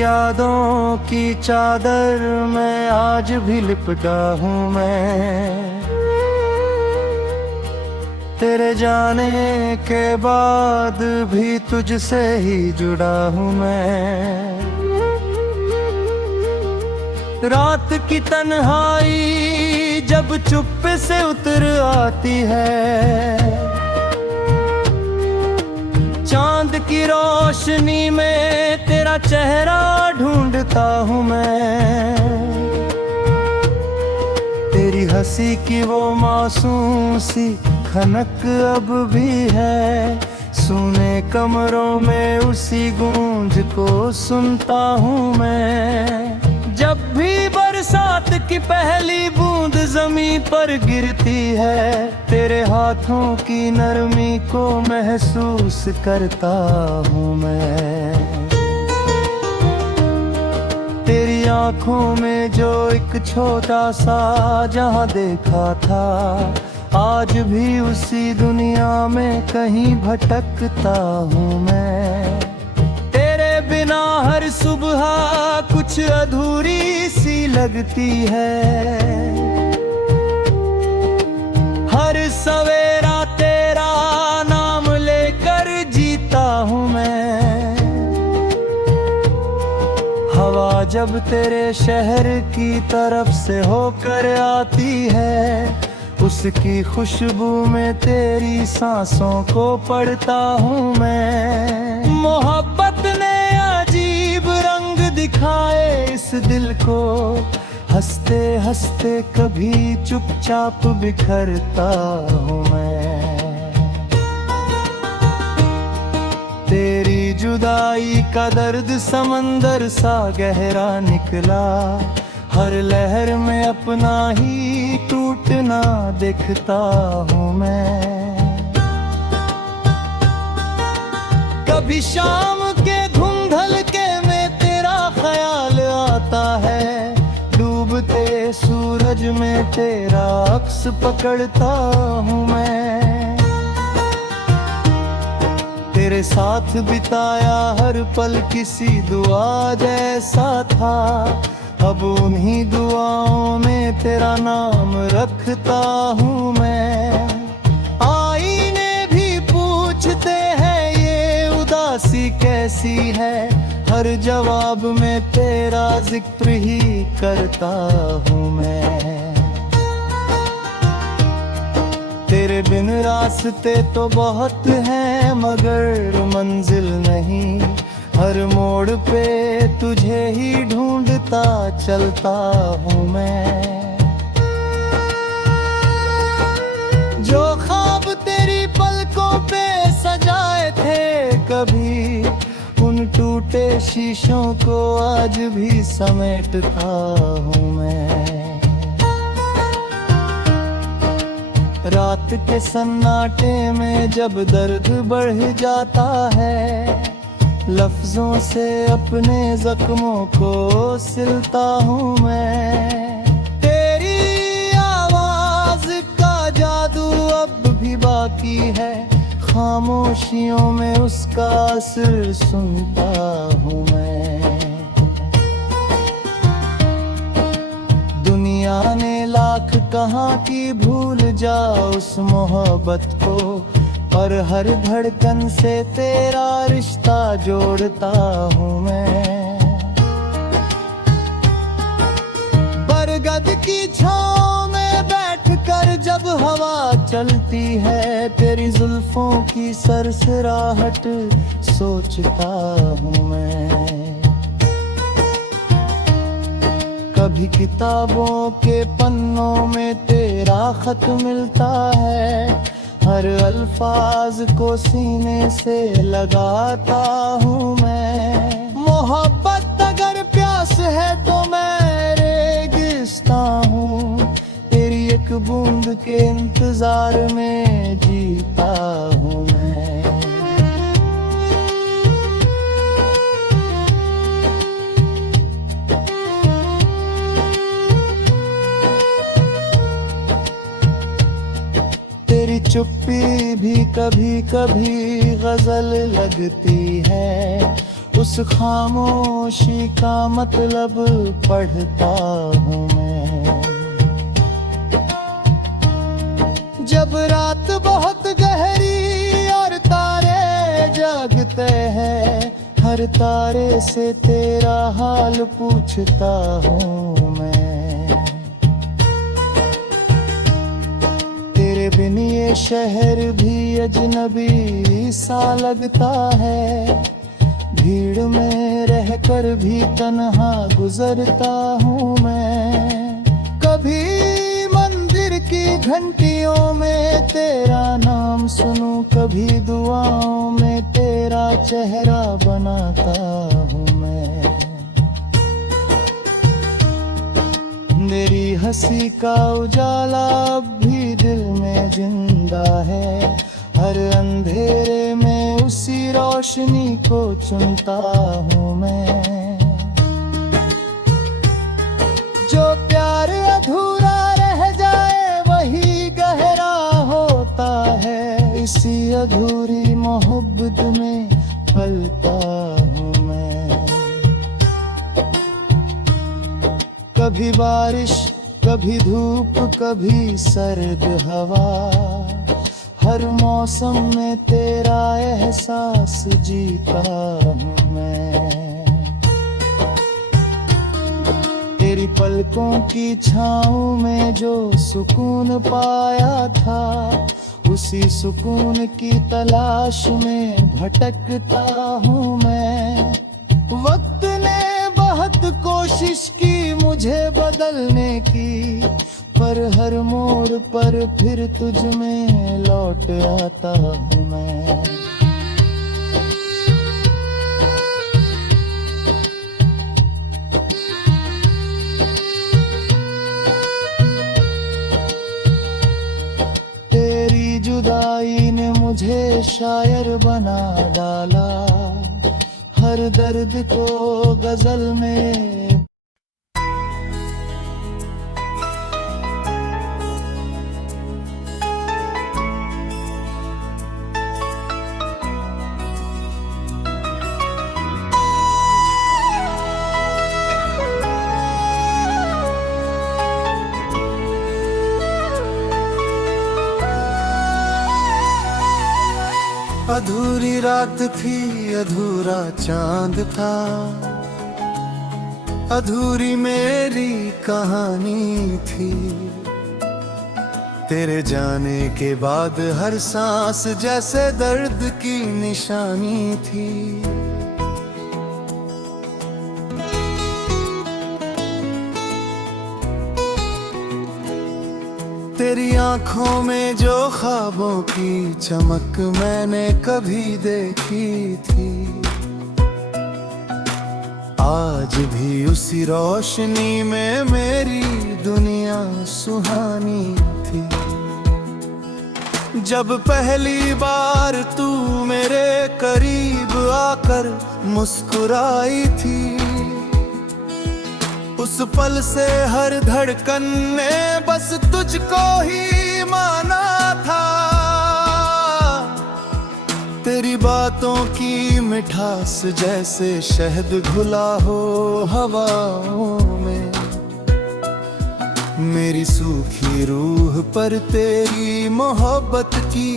यादों की चादर में आज भी लिपटा हूँ मैं। तेरे जाने के बाद भी तुझसे ही जुड़ा हूँ मैं। रात की तन्हाई जब चुप्पे से उतर आती है, चांद की रोशनी में तेरा चेहरा ढूंढता हूँ मैं। तेरी हंसी की वो मासूम सी खनक अब भी है, सूने कमरों में उसी गूंज को सुनता हूँ मैं। जब भी बरसात की पहली बूंद ज़मीं पर गिरती है, तेरे हाथों की नरमी को महसूस करता हूँ मैं। तेरी आँखों में जो एक छोटा सा जहां देखा था, आज भी उसी दुनिया में कहीं भटकता हूँ मैं। तेरे बिना हर सुबह कुछ अधूरी सी लगती है, हर सवेरा तेरा नाम लेकर जीता हूँ मैं। हवा जब तेरे शहर की तरफ से होकर आती है, उसकी खुशबू में तेरी सांसों को पढ़ता हूँ मैं। मोहब्बत ने अजीब रंग दिखाए इस दिल को, हंसते हंसते कभी चुपचाप बिखरता हूँ मैं। तेरी जुदाई का दर्द समंदर सा गहरा निकला, हर लहर में अपना ही टूटना देखता हूँ मैं। कभी शाम के धुंधलके में तेरा ख्याल आता है, डूबते सूरज में तेरा अक्स पकड़ता हूँ मैं। तेरे साथ बिताया हर पल किसी दुआ जैसा था, अब उन्हीं दुआओं में तेरा नाम रखता हूँ मैं। आईने भी पूछते हैं ये उदासी कैसी है, हर जवाब में तेरा जिक्र ही करता हूँ मैं। तेरे बिन रास्ते तो बहुत हैं मगर मंजिल नहीं, हर मोड़ पे तुझे ही ढूंढता चलता हूँ मैं। जो ख्वाब तेरी पलकों पे सजाए थे कभी, उन टूटे शीशों को आज भी समेटता हूँ मैं। रात के सन्नाटे में जब दर्द बढ़ जाता है, लफ्जों से अपने जख्मों को सिलता हूँ मैं। तेरी आवाज का जादू अब भी बाकी है, खामोशियों में उसका असर सुनता हूँ मैं। दुनिया ने लाख कहा कि भूल जा उस मोहब्बत को, पर हर धड़कन से तेरा रिश्ता जोड़ता हूँ मैं। बरगद की छाँव में बैठकर जब हवा चलती है, तेरी जुल्फों की सरसराहट सोचता हूँ मैं। कभी किताबों के पन्नों में तेरा खत मिलता है, हर अल्फाज को सीने से लगाता हूँ मैं। मोहब्बत अगर प्यास है तो मैं रेगिस्ता हूँ, तेरी एक बूंद के इंतजार में जीता हूँ मैं। तेरी चुप्पी भी कभी कभी गजल लगती है, उस खामोशी का मतलब पढ़ता हूँ मैं। जब रात बहुत गहरी और तारे जागते हैं, हर तारे से तेरा हाल पूछता हूँ मैं। तेरे बिन ये शहर भी अजनबी सा लगता है, भीड़ में रहकर भी तन्हा गुजरता हूँ मैं। कभी मंदिर की घंटियों में तेरा नाम सुनूं, कभी दुआओं में तेरा चेहरा बनाता हूँ मैं। मेरी हंसी का उजाला अब भी दिल में जिंदा है, हर अंधेरे में उसी रोशनी को चुनता हूँ मैं। जो प्यार अधूरा रह जाए वही गहरा होता है, इसी अधूरी मोहब्बत में पलता हूँ मैं। कभी बारिश, कभी धूप, कभी सर्द हवा, हर मौसम में तेरा एहसास जीता हूँ मैं। तेरी पलकों की छाँव में जो सुकून पाया था, उसी सुकून की तलाश में भटकता हूँ मैं। वक्त ने बहुत कोशिश की मुझे बदलने की, पर हर मोड़ पर फिर तुझ में लौट आता हूँ मैं। तेरी जुदाई ने मुझे शायर बना डाला, हर दर्द को गजल में। अधूरी रात थी, अधूरा चांद था, अधूरी मेरी कहानी थी। तेरे जाने के बाद हर सांस जैसे दर्द की निशानी थी। तेरी आंखों में जो ख्वाबों की चमक मैंने कभी देखी थी, आज भी उसी रोशनी में मेरी दुनिया सुहानी थी। जब पहली बार तू मेरे करीब आकर मुस्कुराई थी, उस पल से हर धड़कन ने बस तुझको ही माना था। तेरी बातों की मिठास जैसे शहद घुला हो हवाओं में, मेरी सूखी रूह पर तेरी मोहब्बत की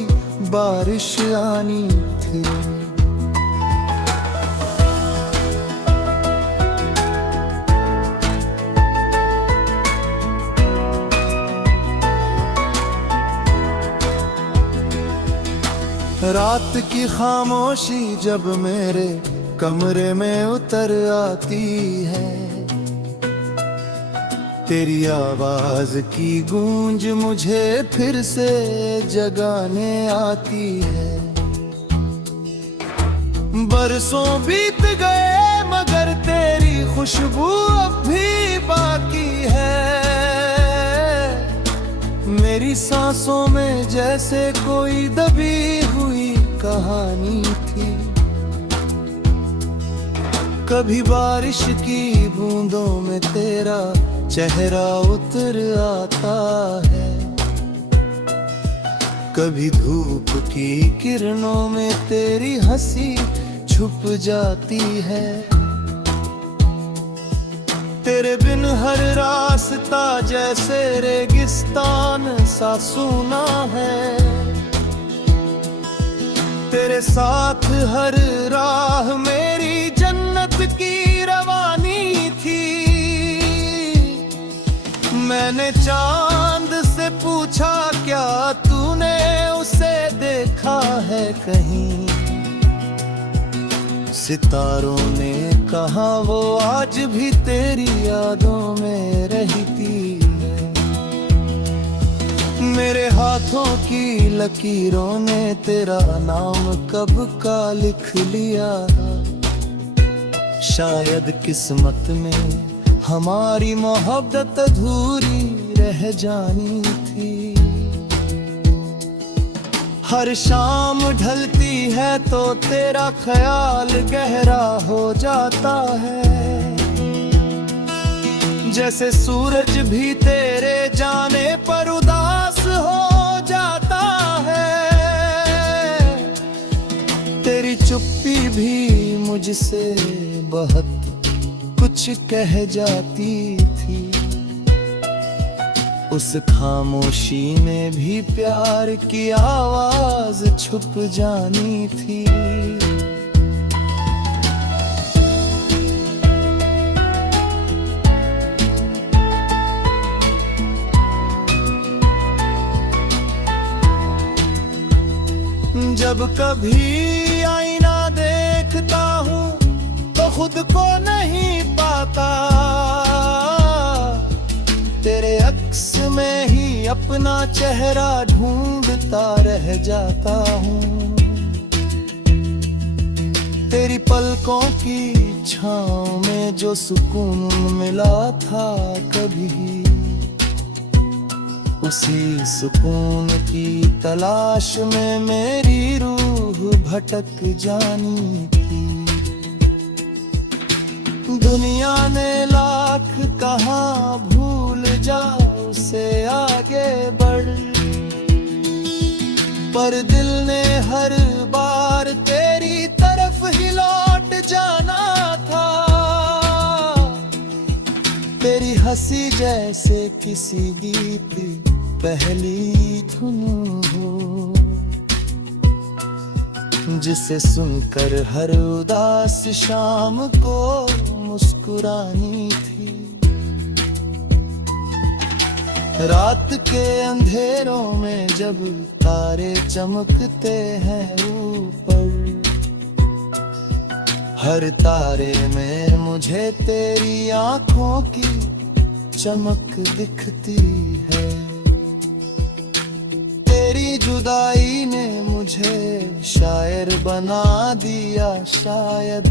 बारिश आनी थी। रात की खामोशी जब मेरे कमरे में उतर आती है, तेरी आवाज की गूंज मुझे फिर से जगाने आती है। बरसों बीत गए मगर तेरी खुशबू अब भी बाकी है, मेरी सांसों में जैसे कोई दबी हुई कहानी थी। कभी बारिश की बूंदों में तेरा चेहरा उतर आता है, कभी धूप की किरणों में तेरी हंसी छुप जाती है। तेरे बिन हर रास्ता जैसे रेगिस्तान सा सूना है। तेरे साथ हर राह मेरी जन्नत की रवानी थी। मैंने चांद से पूछा क्या तूने उसे देखा है कहीं। सितारों ने कहा वो आज भी तेरी यादों में रहती है। मेरे हाथों की लकीरों ने तेरा नाम कब का लिख लिया। शायद किस्मत में हमारी मोहब्बत अधूरी रह जानी थी। हर शाम ढलती है तो तेरा ख्याल गहरा हो जाता है। जैसे सूरज भी तेरे जाने पर उदास हो जाता है। तेरी चुप्पी भी मुझसे बहुत कुछ कह जाती थी। उस खामोशी में भी प्यार की आवाज छुप जानी थी। जब कभी आईना देखता हूँ तो खुद को नहीं पाता। तेरे अक्स में ही अपना चेहरा ढूंढता रह जाता हूँ। तेरी पलकों की छाँव में जो सुकून मिला था कभी, उसी सुकून की तलाश में मेरी रूह भटक जानी थी। दुनिया ने लाख कहा भूल जा उसे आगे बढ़, पर दिल ने हर बार तेरी तरफ ही लौट जाना था। तेरी हंसी जैसे किसी गीत पहली धुन हो, जिसे सुनकर हर उदास शाम को मुस्कुरानी थी। रात के अंधेरों में जब तारे चमकते हैं ऊपर, हर तारे में मुझे तेरी आंखों की चमक दिखती है। तेरी जुदाई ने मुझे शायर बना दिया शायद,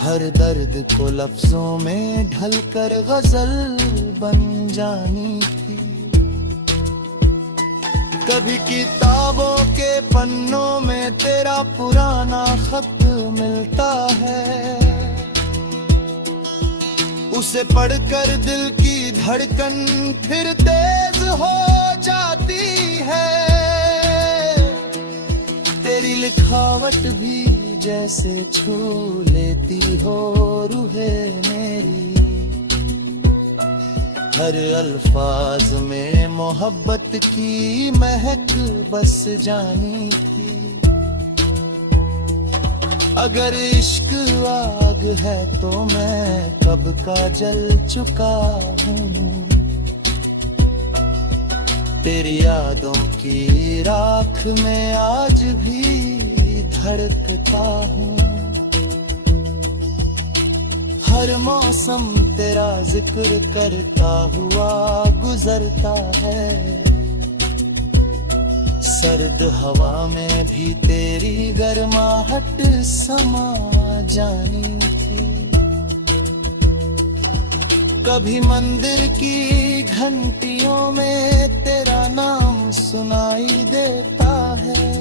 हर दर्द को लफ्जों में ढलकर गजल बन जानी थी। कभी किताबों के पन्नों में तेरा पुराना खत मिलता है, उसे पढ़कर दिल की धड़कन फिर तेज हो जाती है। तेरी लिखावट भी जैसे छू लेती हो रूहे मेरी, हर अल्फाज में मोहब्बत की महक बस जानी थी। अगर इश्क आग है तो मैं कब का जल चुका हूँ। तेरी यादों की राख में आज भी धड़कता हूँ। हर मौसम तेरा जिक्र करता हुआ गुजरता है, सर्द हवा में भी तेरी गर्माहट समा जानी थी। कभी मंदिर की घंटियों में तेरा नाम सुनाई देता है,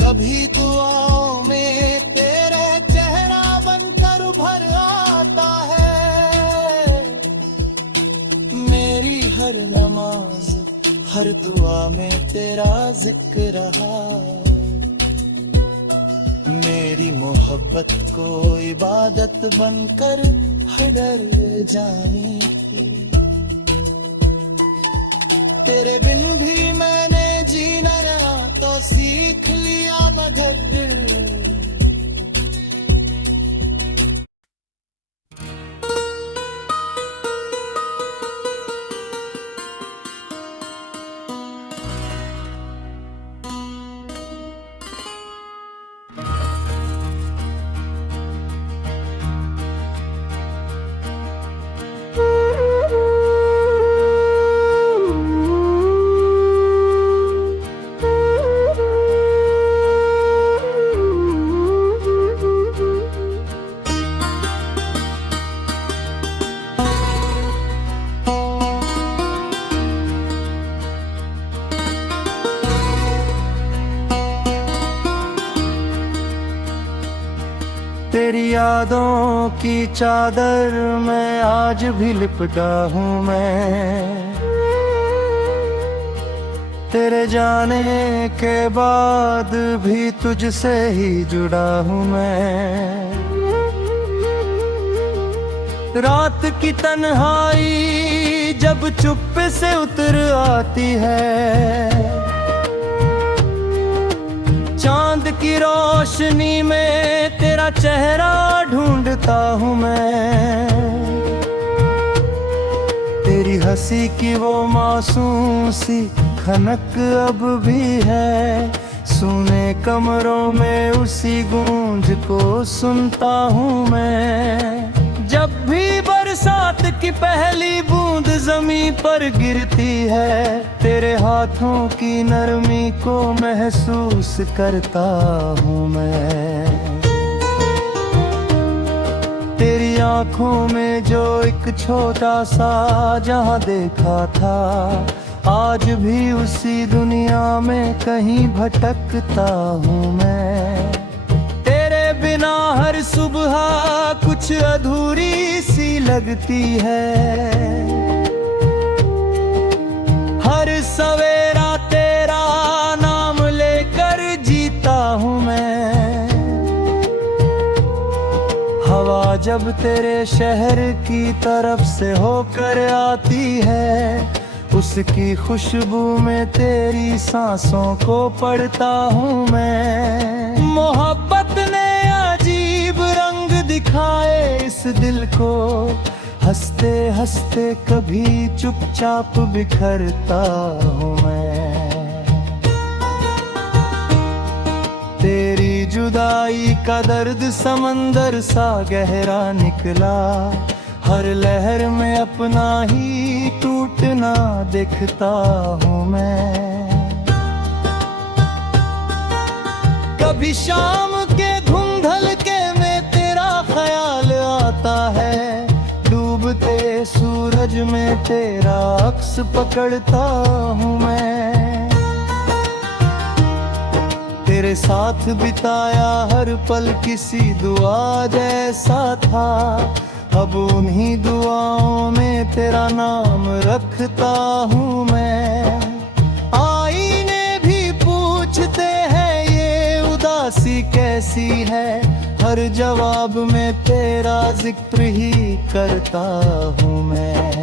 कभी दुआओं में तेरे चेहरा बनकर उभर आता है। मेरी हर नमाज हर दुआ में तेरा जिक्र रहा, मेरी मोहब्बत को इबादत बनकर है डर जाने की। तेरे बिन भी मैंने जीना ना तो सीख लिया मगर तेरी यादों की चादर में आज भी लिपटा हूँ मैं। तेरे जाने के बाद भी तुझसे ही जुड़ा हूँ मैं। रात की तन्हाई जब चुप्पे से उतर आती है, चांद की रोशनी में तेरा चेहरा ढूंढता हूँ मैं। तेरी हंसी की वो मासूम सी खनक अब भी है, सूने कमरों में उसी गूंज को सुनता हूँ मैं। जब भी बरसात की पहली बूंद जमीन पर गिरती है, तेरे हाथों की नरमी को महसूस करता हूँ मैं। तेरी आंखों में जो एक छोटा सा जहां देखा था, आज भी उसी दुनिया में कहीं भटकता हूँ मैं। तेरे बिना हर सुबह कुछ अधूरी सी लगती है, हर सवेरा तेरा नाम लेकर जीता हूँ मैं। हवा जब तेरे शहर की तरफ से होकर आती है, उसकी खुशबू में तेरी सांसों को पढ़ता हूँ मैं। मोहब्बत ने अजीब रंग दिखाए इस दिल को, हंसते हंसते कभी चुपचाप बिखरता हूँ मैं। तेरी जुदाई का दर्द समंदर सा गहरा निकला, हर लहर में अपना ही टूटना देखता हूँ मैं। कभी शाम के धुंधलके में तेरा ख्याल आता है, डूबते सूरज में तेरा अक्स पकड़ता हूँ मैं। तेरे साथ बिताया हर पल किसी दुआ जैसा था, अब उन्हीं दुआओं में तेरा नाम रखता हूँ मैं। आईने भी पूछते हैं ये उदासी कैसी है, हर जवाब में तेरा जिक्र ही करता हूँ मैं।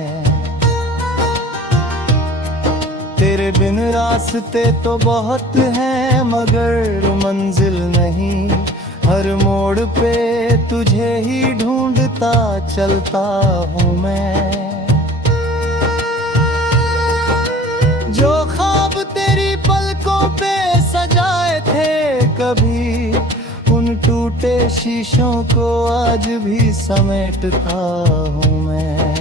तेरे बिन रास्ते तो बहुत हैं मगर मंजिल नहीं, हर मोड़ पे तुझे ही ढूंढता चलता हूँ मैं। जो ख्वाब तेरी पलकों पे सजाए थे कभी, उन टूटे शीशों को आज भी समेटता हूँ मैं।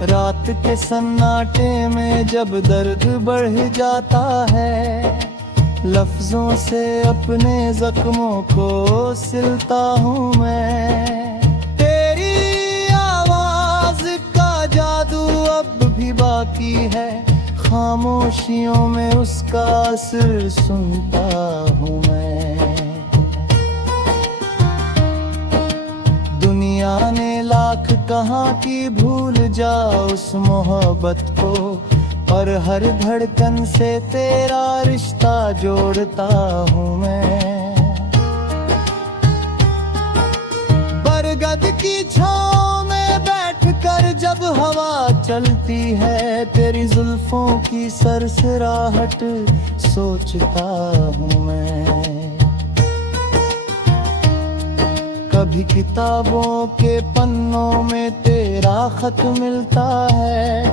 रात के सन्नाटे में जब दर्द बढ़ जाता है, लफ्जों से अपने जख्मों को सिलता हूँ मैं। तेरी आवाज का जादू अब भी बाकी है, खामोशियों में उसका असर सुनता हूँ मैं। दुनिया ने लाख कहा कि भूल जा उस मोहब्बत को, और हर धड़कन से तेरा रिश्ता जोड़ता हूँ मैं। बरगद की छाँव में बैठकर जब हवा चलती है, तेरी जुल्फों की सरसराहट सोचता हूँ मैं। कभी किताबों के पन्नों में तेरा खत मिलता है,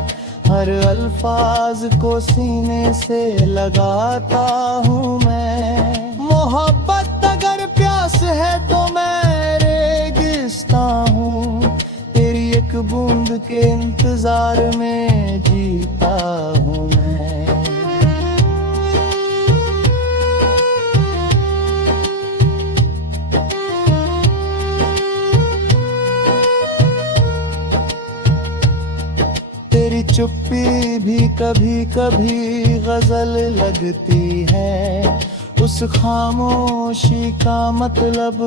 हर अल्फाज को सीने से लगाता हूँ मैं। मोहब्बत अगर प्यास है तो मैं रेगिस्ता हूँ, तेरी एक बूंद के इंतजार में जीता हूँ मैं। तेरी चुप्पी भी कभी कभी गजल लगती है, उस खामोशी का मतलब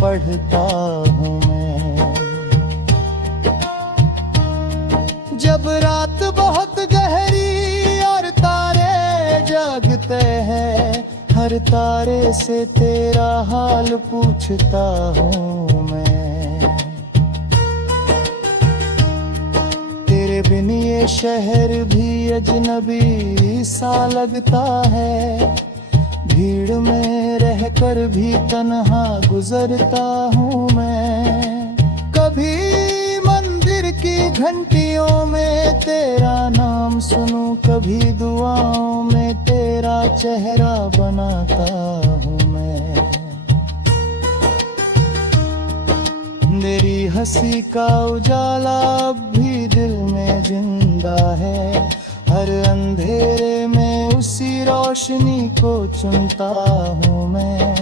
पढ़ता हूँ मैं। जब रात बहुत गहरी और तारे जागते हैं, हर तारे से तेरा हाल पूछता हूँ मैं। तेरे बिन ये शहर भी अजनबी सा लगता है, भीड़ में रहकर भी तन्हा गुजरता हूँ मैं। कभी मंदिर की घंटियों में तेरा नाम सुनूं, कभी दुआओं में तेरा चेहरा बनाता हूँ मैं। मेरी हंसी का उजाला अब भी दिल में जिंदा है, हर अंधेरे में उसी रोशनी को चुनता हूँ मैं।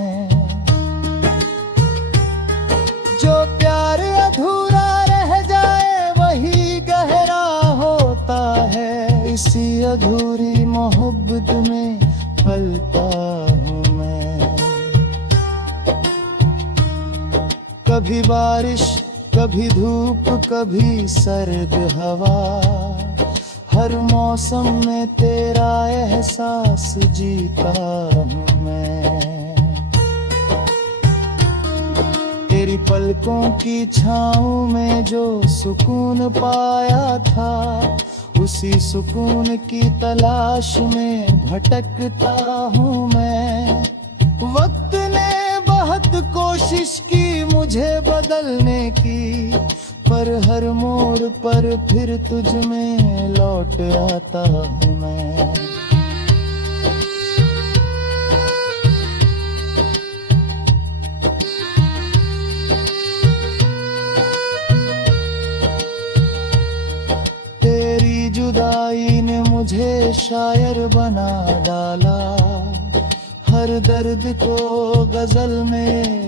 जो प्यार अधूरा रह जाए वही गहरा होता है, इसी अधूरी मोहब्बत में पलता हूँ मैं। कभी बारिश, कभी धूप, कभी सर्द हवा, हर मौसम में तेरा एहसास जीता हूँ मैं। तेरी पलकों की छाँव में जो सुकून पाया था, उसी सुकून की तलाश में भटकता हूँ मैं। वक्त ने बहुत कोशिश की मुझे बदलने की, पर हर मोड़ पर फिर तुझ में लौट आता हूँ मैं। तेरी जुदाई ने मुझे शायर बना डाला, हर दर्द को गजल में